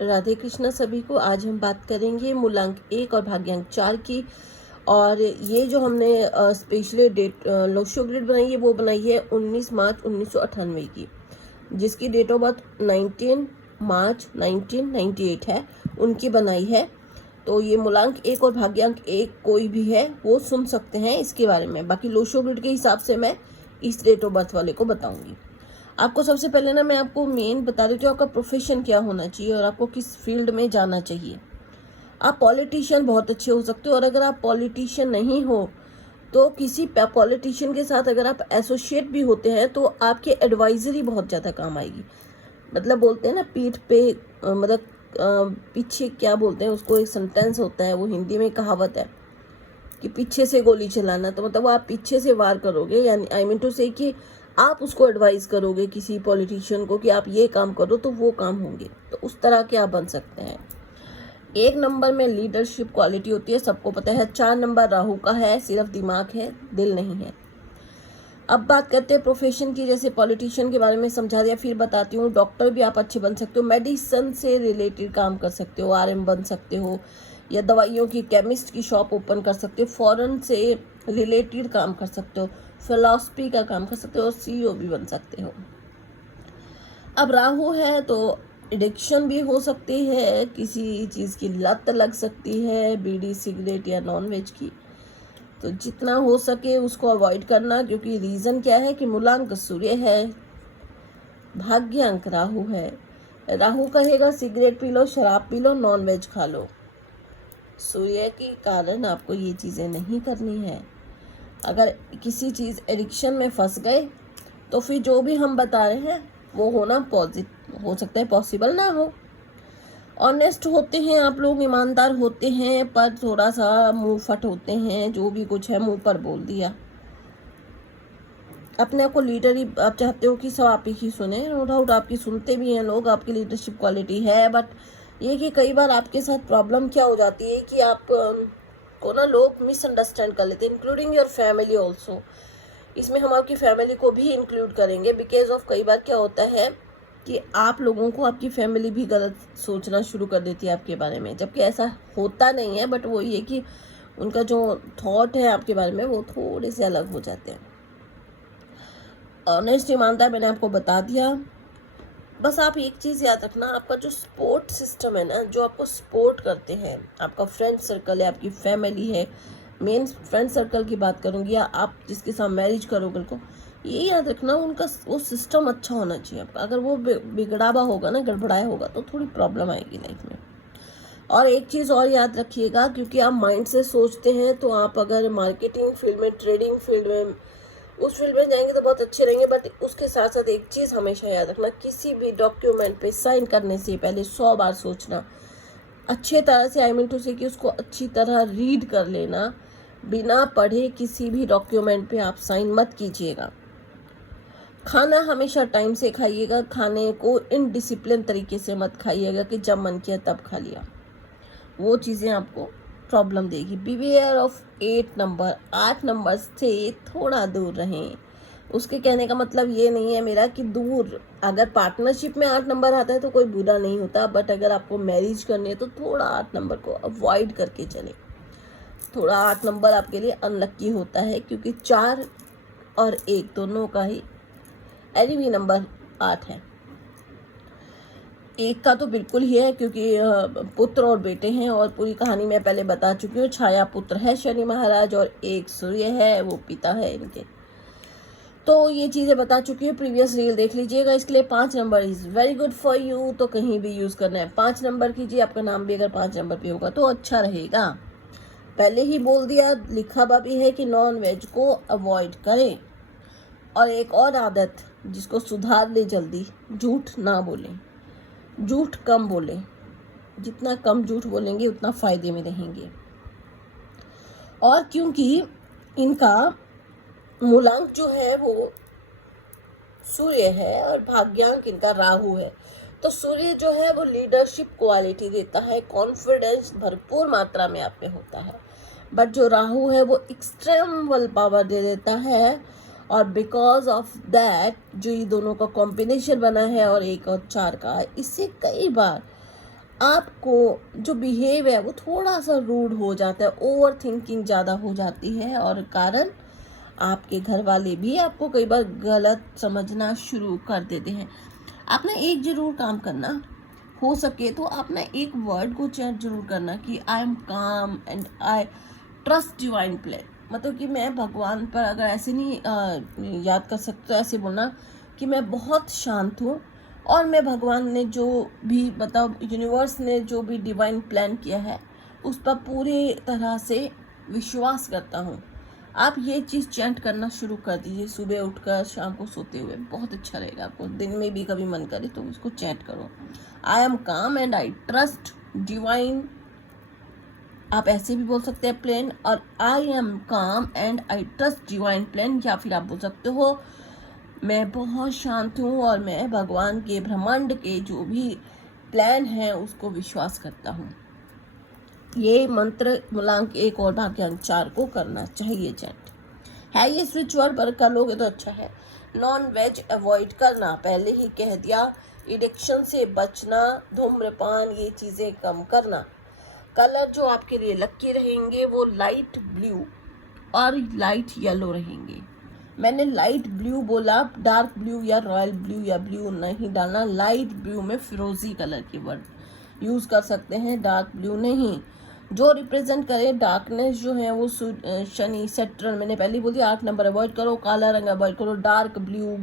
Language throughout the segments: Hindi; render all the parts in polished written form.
राधे कृष्णा सभी को। आज हम बात करेंगे मूलांक 1 और भाग्यांक 4 की। और ये जो हमने स्पेशली डेट लोशो ग्रिड बनाई है वो बनाई है 19 मार्च 1998 की, जिसकी डेट ऑफ बर्थ 19 मार्च 1998 है, उनकी बनाई है। तो ये मूलांक 1 और भाग्यांक 1 कोई भी है वो सुन सकते हैं इसके बारे में। बाकी लोशो ग्रिड के हिसाब से मैं इस डेट ऑफ बर्थ वाले को बताऊंगी। आपको सबसे पहले ना मैं आपको मेन बता देती हूँ आपका प्रोफेशन क्या होना चाहिए और आपको किस फील्ड में जाना चाहिए। आप पॉलिटिशियन बहुत अच्छे हो सकते हो, और अगर आप पॉलिटिशियन नहीं हो तो किसी पॉलिटिशियन के साथ अगर आप एसोसिएट भी होते हैं तो आपकी एडवाइजरी बहुत ज़्यादा काम आएगी। मतलब बोलते हैं ना पीठ पे मतलब पीछे क्या बोलते हैं उसको, एक सेंटेंस होता है, वो हिंदी में कहावत है कि पीछे से गोली चलाना। तो मतलब आप पीछे से वार करोगे, यानी आई मीन टू से कि आप उसको एडवाइस करोगे किसी पॉलिटिशियन को कि आप ये काम करो तो वो काम होंगे। तो उस तरह के आप बन सकते हैं। 1 नंबर में लीडरशिप क्वालिटी होती है, सबको पता है। 4 नंबर राहु का है, सिर्फ दिमाग है, दिल नहीं है। अब बात करते हैं प्रोफेशन की। जैसे पॉलिटिशियन के बारे में समझा दिया, फिर बताती हूँ। डॉक्टर भी आप अच्छे बन सकते हो, मेडिसिन से रिलेटेड काम कर सकते हो, आरएम बन सकते हो, या दवाइयों की केमिस्ट की शॉप ओपन कर सकते हो, फॉरेन से रिलेटेड काम कर सकते हो, फिलॉसफी का काम कर सकते हो, और सीईओ भी बन सकते हो। अब राहु है तो एडिक्शन भी हो सकती है, किसी चीज़ की लत लग सकती है, बीड़ी सिगरेट या नॉनवेज की। तो जितना हो सके उसको अवॉइड करना, क्योंकि रीज़न क्या है कि मूलांक सूर्य है, भाग्यांक राहु है। राहु कहेगा सिगरेट पी लो, शराब पी लो, नॉनवेज खा लो। सूर्य के कारण आपको ये चीज़ें नहीं करनी है। अगर किसी चीज़ एडिक्शन में फंस गए तो फिर जो भी हम बता रहे हैं वो होना हो सकता है पॉसिबल ना हो। ऑनेस्ट होते हैं आप लोग, ईमानदार होते हैं, पर थोड़ा सा मुंह फट होते हैं, जो भी कुछ है मुंह पर बोल दिया। अपने आप को लीडर ही आप चाहते हो कि सब आप ही सुने, नो डाउट आपकी सुनते भी हैं लोग, आपकी लीडरशिप क्वालिटी है। बट ये कि कई बार आपके साथ प्रॉब्लम क्या हो जाती है कि आप को ना लोग मिसअंडरस्टैंड कर लेते हैं, इंक्लूडिंग योर फैमिली ऑल्सो। इसमें हम आपकी फैमिली को भी इंक्लूड करेंगे, बिकॉज ऑफ कई बार क्या होता है कि आप लोगों को आपकी फैमिली भी गलत सोचना शुरू कर देती है आपके बारे में, जबकि ऐसा होता नहीं है। बट वो ये कि उनका जो थॉट है आपके बारे में वो थोड़े से अलग हो जाते हैं। ऑनेस्ट ईमानदार मैंने आपको बता दिया। बस आप एक चीज़ याद रखना, आपका जो सपोर्ट सिस्टम है ना, जो आपको सपोर्ट करते हैं, आपका फ्रेंड सर्कल है, आपकी फैमिली है। मेन फ्रेंड सर्कल की बात करूँगी, या आप जिसके साथ मैरिज करोगे को, ये याद रखना उनका वो सिस्टम अच्छा होना चाहिए आपका। अगर वो बिगड़ा हुआ होगा ना, गड़बड़ाया होगा, तो थोड़ी प्रॉब्लम आएगी लाइफ में। और एक चीज़ और याद रखिएगा, क्योंकि आप माइंड से सोचते हैं, तो आप अगर मार्केटिंग फील्ड में, ट्रेडिंग फील्ड में, उस फील्ड में जाएंगे तो बहुत अच्छे रहेंगे। बट उसके साथ साथ एक चीज़ हमेशा याद रखना, किसी भी डॉक्यूमेंट पे साइन करने से पहले 100 बार सोचना अच्छे तरह से। आई मीन टू से कि उसको अच्छी तरह रीड कर लेना। बिना पढ़े किसी भी डॉक्यूमेंट पे आप साइन मत कीजिएगा। खाना हमेशा टाइम से खाइएगा, खाने को इनडिसिप्लिन तरीके से मत खाइएगा कि जब मन किया तब खा लिया, वो चीज़ें आपको प्रॉब्लम देगी। बिवेयर ऑफ 8 नंबर, 8 नंबर से थोड़ा दूर रहें। उसके कहने का मतलब ये नहीं है मेरा कि दूर, अगर पार्टनरशिप में 8 नंबर आता है तो कोई बुरा नहीं होता, बट अगर आपको मैरिज करनी है तो थोड़ा 8 नंबर को अवॉइड करके चले। थोड़ा 8 नंबर आपके लिए अनलक्की होता है, क्योंकि 4 और 1 दोनों का ही एनिमी नंबर 8 है। 1 का तो बिल्कुल ही है, क्योंकि पुत्र और बेटे हैं, और पूरी कहानी मैं पहले बता चुकी हूँ। छाया पुत्र है शनि महाराज, और 1 सूर्य है, वो पिता है इनके। तो ये चीज़ें बता चुकी हूँ, प्रीवियस रील देख लीजिएगा। इसके लिए 5 number is very good for you, तो कहीं भी यूज़ करना है 5 नंबर कीजिए। आपका नाम भी अगर 5 नंबर पे होगा तो अच्छा रहेगा। पहले ही बोल दिया, लिखा हुआ भी है कि नॉन वेज को अवॉइड करें। और एक और आदत जिसको सुधार ले जल्दी, झूठ ना बोलें, झूठ कम बोलें। जितना कम झूठ बोलेंगे उतना फ़ायदे में रहेंगे। और क्योंकि इनका मूलांक जो है वो सूर्य है और भाग्यांक इनका राहु है, तो सूर्य जो है वो लीडरशिप क्वालिटी देता है, कॉन्फिडेंस भरपूर मात्रा में आप में होता है। बट जो राहु है वो एक्सट्रीम विल पावर दे देता है, और बिकॉज ऑफ दैट जो ये दोनों का कॉम्बिनेशन बना है, और 1 और 4 का, इससे कई बार आपको जो बिहेव है वो थोड़ा सा रूड हो जाता है, ओवर थिंकिंग ज़्यादा हो जाती है, और कारण आपके घर वाले भी आपको कई बार गलत समझना शुरू कर देते हैं। आप ना एक ज़रूर काम करना, हो सके तो आप ना एक वर्ड को चेंज जरूर करना कि आई एम काम and I trust divine plan. मतलब कि मैं भगवान पर, अगर ऐसे नहीं याद कर सकते, ऐसे बोलना कि मैं बहुत शांत हूँ और मैं भगवान ने जो भी, मतलब यूनिवर्स ने जो भी डिवाइन प्लान किया है उस पर पूरी तरह से विश्वास करता हूँ। आप ये चीज़ चैंट करना शुरू कर दीजिए सुबह उठकर, शाम को सोते हुए, बहुत अच्छा रहेगा। आपको दिन में भी कभी मन करे तो उसको चैंट करो, आई एम काम एंड आई ट्रस्ट डिवाइन। आप ऐसे भी बोल सकते हैं प्लेन, और आई एम काम and I trust divine plan, या फिर आप बोल सकते हो मैं बहुत शांत हूँ और मैं भगवान के ब्रह्मांड के जो भी प्लान है उसको विश्वास करता हूँ। ये मंत्र मूलांक 1 और भाग्यांक 4 को करना चाहिए चैट। है ये स्पिरिचुअल पर कर लोगे तो अच्छा है। नॉन वेज अवॉइड करना, पहले ही कह दिया। एडिक्शन से बचना, धूम्रपान, ये चीज़ें कम करना। कलर जो आपके लिए लकी रहेंगे वो लाइट ब्लू और लाइट येलो रहेंगे। मैंने लाइट ब्लू बोला, डार्क ब्लू या रॉयल ब्लू या ब्लू नहीं डालना। लाइट ब्लू में फिरोजी कलर की वर्ड यूज़ कर सकते हैं, डार्क ब्लू नहीं। जो रिप्रेजेंट करे डार्कनेस जो है वो शनि, सेट्रन, मैंने पहले बोल दिया 8 नंबर अवॉइड करो, काला रंग अवॉइड करो, dark blue,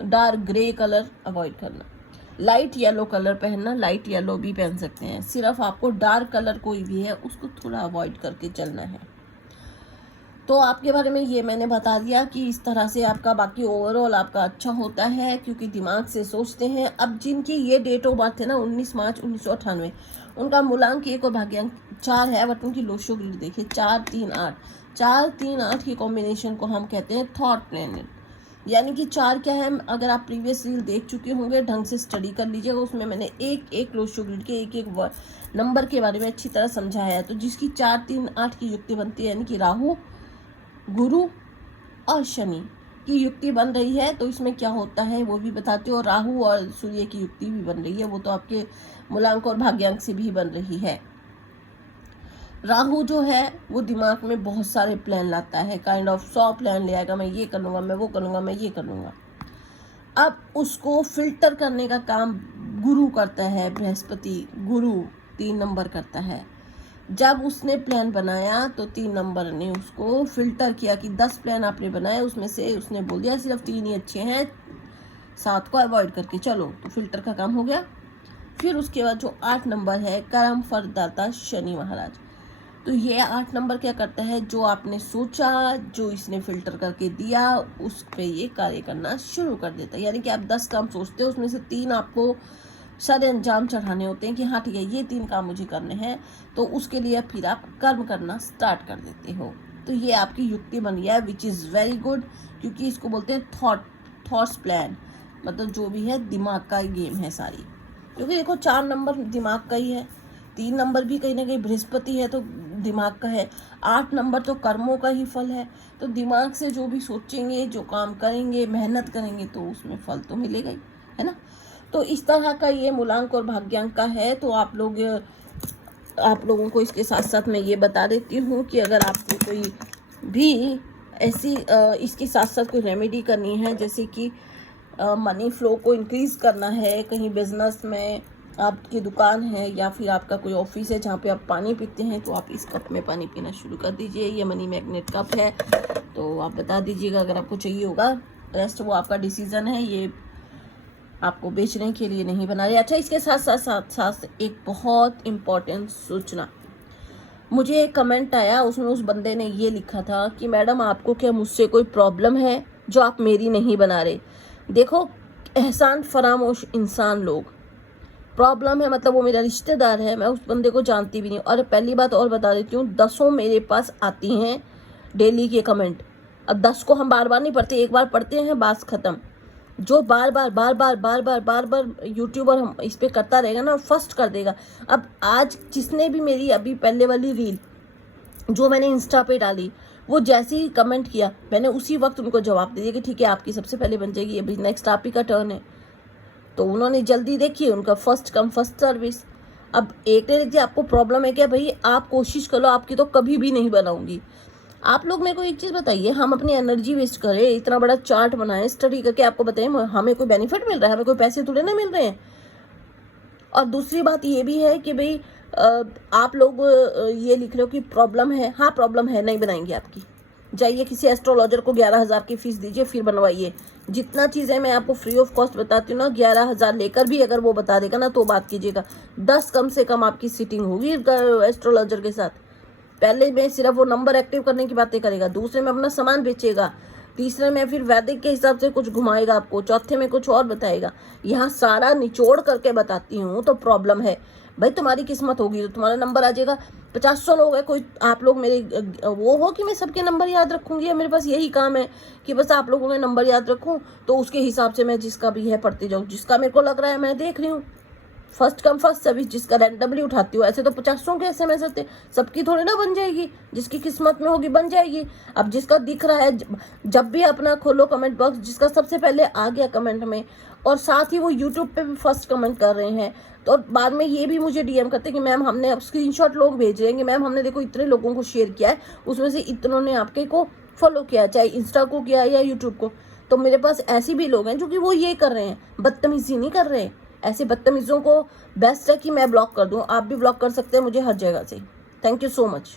dark grey colour avoid करना। लाइट येलो कलर पहनना, लाइट येलो भी पहन सकते हैं, सिर्फ आपको डार्क कलर कोई भी है उसको थोड़ा अवॉइड करके चलना है। तो आपके बारे में ये मैंने बता दिया कि इस तरह से आपका बाकी ओवरऑल आपका अच्छा होता है, क्योंकि दिमाग से सोचते हैं। अब जिनकी ये डेट ऑफ बर्थ है ना 19 मार्च 1998, उनका मूलांक 1 और भाग्यांक 4 है, बट उनकी लोशो ग्रिड देखिए 4 3 8। 4 3 8 की कॉम्बिनेशन को हम कहते हैं थॉट प्लैनेट। यानी कि 4 क्या है, अगर आप प्रीवियस रील देख चुके होंगे, ढंग से स्टडी कर लीजिएगा, उसमें मैंने एक एक लोशो ग्रिड के एक एक नंबर के बारे में अच्छी तरह समझाया है। तो जिसकी 4 3 8 की युक्ति बनती है, यानी कि राहु, गुरु और शनि की युक्ति बन रही है, तो इसमें क्या होता है वो भी बताते हो। राहु और सूर्य की युक्ति भी बन रही है, वो तो आपके मूलांक और भाग्यांक से भी बन रही है। राहु जो है वो दिमाग में बहुत सारे प्लान लाता है, काइंड ऑफ 100 प्लान ले आएगा, मैं ये कर लूँगा, मैं वो कर लूँगा, मैं ये कर लूँगा। अब उसको फिल्टर करने का काम गुरु करता है, बृहस्पति गुरु 3 नंबर करता है। जब उसने प्लान बनाया तो 3 नंबर ने उसको फिल्टर किया कि 10 प्लान आपने बनाए, उसमें से उसने बोल दिया सिर्फ 3 ही अच्छे हैं, 7 को अवॉइड करके चलो, तो फिल्टर का काम हो गया। फिर उसके बाद जो 8 नंबर है, कर्म फलदाता शनि महाराज, तो ये 8 नंबर क्या करता है, जो आपने सोचा, जो इसने फिल्टर करके दिया, उस पे ये कार्य करना शुरू कर देता है। यानी कि आप 10 काम सोचते हो, उसमें से 3 आपको सारे अंजाम चढ़ाने होते हैं कि हाँ ठीक है ये 3 काम मुझे करने हैं, तो उसके लिए फिर आप कर्म करना स्टार्ट कर देते हो। तो ये आपकी युक्ति बन गया है, विच इज़ वेरी गुड, क्योंकि इसको बोलते हैं थॉट्स प्लान, मतलब जो भी है दिमाग का गेम है सारी। क्योंकि देखो 4 नंबर दिमाग का ही है, 3 नंबर भी कहीं ना कहीं बृहस्पति है तो दिमाग का है, 8 नंबर तो कर्मों का ही फल है। तो दिमाग से जो भी सोचेंगे, जो काम करेंगे, मेहनत करेंगे, तो उसमें फल तो मिलेगा ही, है ना। तो इस तरह का ये मूलांक और भाग्यांक का है। तो आप लोगों को इसके साथ साथ मैं ये बता देती हूँ कि अगर आपको कोई भी ऐसी इसके साथ साथ कोई रेमेडी करनी है, जैसे कि मनी फ्लो को इंक्रीज़ करना है, कहीं बिजनेस में आपकी दुकान है या फिर आपका कोई ऑफिस है जहाँ पे आप पानी पीते हैं, तो आप इस कप में पानी पीना शुरू कर दीजिए। ये मनी मैग्नेट कप है, तो आप बता दीजिएगा अगर आपको चाहिए होगा, रेस्ट वो आपका डिसीज़न है, ये आपको बेचने के लिए नहीं बना रहे। अच्छा, इसके साथ साथ एक बहुत इम्पॉर्टेंट सूचना, मुझे एक कमेंट आया, उसमें उस बंदे ने ये लिखा था कि मैडम आपको क्या मुझसे कोई प्रॉब्लम है जो आप मेरी नहीं बना रहे। देखो, एहसान फरामोश इंसान लोग, प्रॉब्लम है मतलब वो मेरा रिश्तेदार है, मैं उस बंदे को जानती भी नहीं। और पहली बात और बता देती हूँ, 10 मेरे पास आती हैं डेली के कमेंट। अब 10 को हम बार बार नहीं पढ़ते, एक बार पढ़ते हैं, बात ख़त्म। जो बार बार यूट्यूबर हम इस पर करता रहेगा ना, फर्स्ट कर देगा। अब आज जिसने भी मेरी अभी पहले वाली रील जो मैंने इंस्टा पे डाली, वो जैसे ही कमेंट किया, मैंने उसी वक्त उनको जवाब दे दिया कि ठीक है आपकी सबसे पहले बन जाएगी, अभी नेक्स्ट आप ही का टर्न है। तो उन्होंने जल्दी देखी, उनका फर्स्ट कम फर्स्ट सर्विस। अब एक ने लिख दिया आपको प्रॉब्लम है क्या, भाई आप कोशिश कर लो, आपकी तो कभी भी नहीं बनाऊंगी। आप लोग मेरे को एक चीज़ बताइए, हम अपनी एनर्जी वेस्ट करें, इतना बड़ा चार्ट बनाए स्टडी करके, आपको बताएं हमें कोई बेनिफिट मिल रहा है, हमें कोई पैसे थोड़े ना मिल रहे हैं। और दूसरी बात ये भी है कि भाई आप लोग ये लिख रहे हो कि प्रॉब्लम है, हाँ प्रॉब्लम है, नहीं बनाएंगे आपकी। जाइए किसी एस्ट्रोलॉजर को 11,000 की फीस दीजिए, फिर बनवाइए। जितना चीज़ें मैं आपको फ्री ऑफ कॉस्ट बताती हूँ ना, 11,000 लेकर भी अगर वो बता देगा ना तो बात कीजिएगा। 10 कम से कम आपकी सीटिंग होगी एस्ट्रोलॉजर के साथ। पहले में सिर्फ वो नंबर एक्टिव करने की बातें करेगा, दूसरे में अपना सामान बेचेगा, तीसरे में फिर वैदिक के हिसाब से कुछ घुमाएगा आपको, चौथे में कुछ और बताएगा। यहाँ सारा निचोड़ करके बताती हूँ। तो प्रॉब्लम है भाई, तुम्हारी किस्मत होगी तो तुम्हारा नंबर आ जाएगा। 50 लोग है, कोई आप लोग मेरे वो हो कि मैं सबके नंबर याद रखूंगी, या मेरे पास यही काम है कि बस आप लोगों के नंबर याद रखूं, तो उसके हिसाब से मैं जिसका भी है पढ़ती जाऊँ, जिसका मेरे को लग रहा है मैं देख रही हूँ। फर्स्ट कम फर्स्ट सर्विस, जिसका रैंडमली उठाती हूँ। ऐसे तो 50 के SMS आते, सबकी थोड़ी ना बन जाएगी, जिसकी किस्मत में होगी बन जाएगी। अब जिसका दिख रहा है, जब भी अपना खोलो कमेंट बॉक्स, जिसका सबसे पहले आ गया कमेंट में, और साथ ही वो यूट्यूब पे भी फर्स्ट कमेंट कर रहे हैं, तो बाद में ये भी मुझे DM करते हैं कि मैम हमने, अब स्क्रीनशॉट लोग भेज रहे हैं कि मैम हमने देखो इतने लोगों को शेयर किया है, उसमें से इतनों ने आपके को फॉलो किया, चाहे इंस्टा को किया या यूट्यूब को। तो मेरे पास ऐसे भी लोग हैं जो कि वो ये कर रहे हैं, बदतमीजी नहीं कर रहे हैं। ऐसे बदतमीजों को बेस्ट है कि मैं ब्लॉक कर दूं। आप भी ब्लॉक कर सकते हैं मुझे हर जगह से। Thank you so much.